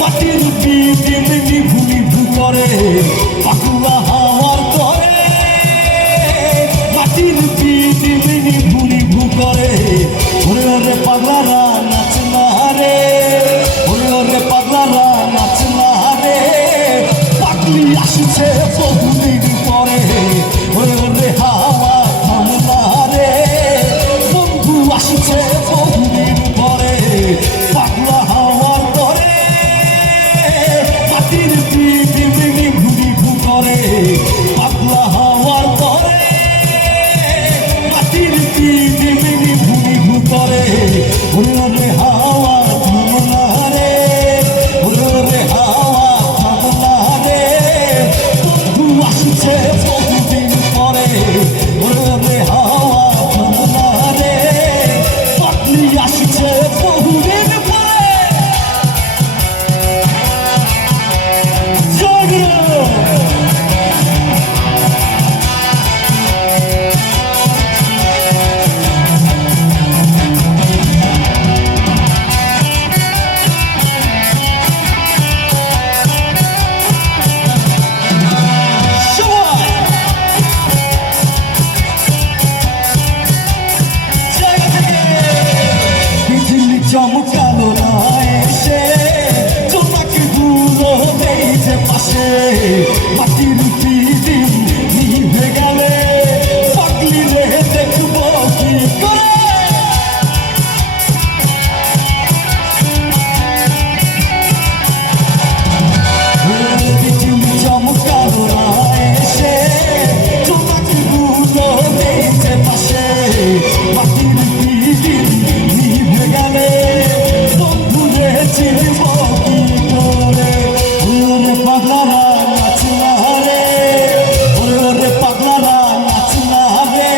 মাটির পিঠে মেনি ভুলি ভুতরে পাকুয়া হাওয়ার করে মাটির পিঠে মেনি ভুলি ভুতরে ওরে ওরে পাগলারা নাচ না রে ওরে ওরে পাগলারা নাচ না রে পাগলি আসছে বহুদিন পরে ওরে ওরে হাওয়া থামলা রে বন্ধু আসছে বহুদিন পরে পাগলা হাওয়ার করে মাটির পিঠে মেনি ঘুরি ঘুরে পাগলা হাওয়ার করে মাটির পিঠে মেনি ঘুরি ঘুরে ওরে ওরে হাওয়া থামলা রে ওরে ওরে হাওয়া থামলা রে বন্ধু আসছে বহুদিন পরে ওরে ওরে হাওয়া থামলা রে পাগলি আসছে বহুদিন পরে জাগো চমকালো না এসে তোমাকে ভুলো নেই যে পাশে মাটির পিঠে নিভে গেলে পাগলি রে দেখবো কি করে চমকালো না এসে তোমাকে ভুলো নেই যে পাশে মাটির পিঠে নিভে গেলে চিনবো কি করে ওরে পাগলারা নাচ না রে ওরে পাগলারা নাচ না রে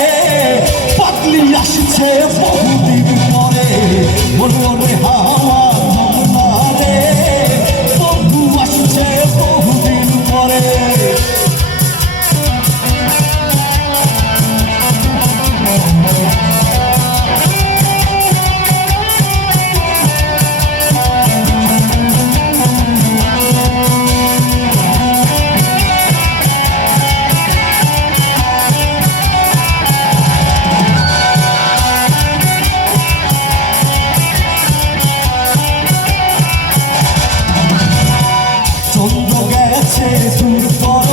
পাগলি আসছে বহুদিন পরে ওরে হাওয়া থামলা রে বন্ধু আসছে বহুদিন পরে চন্দ্র গেছে দূর পরে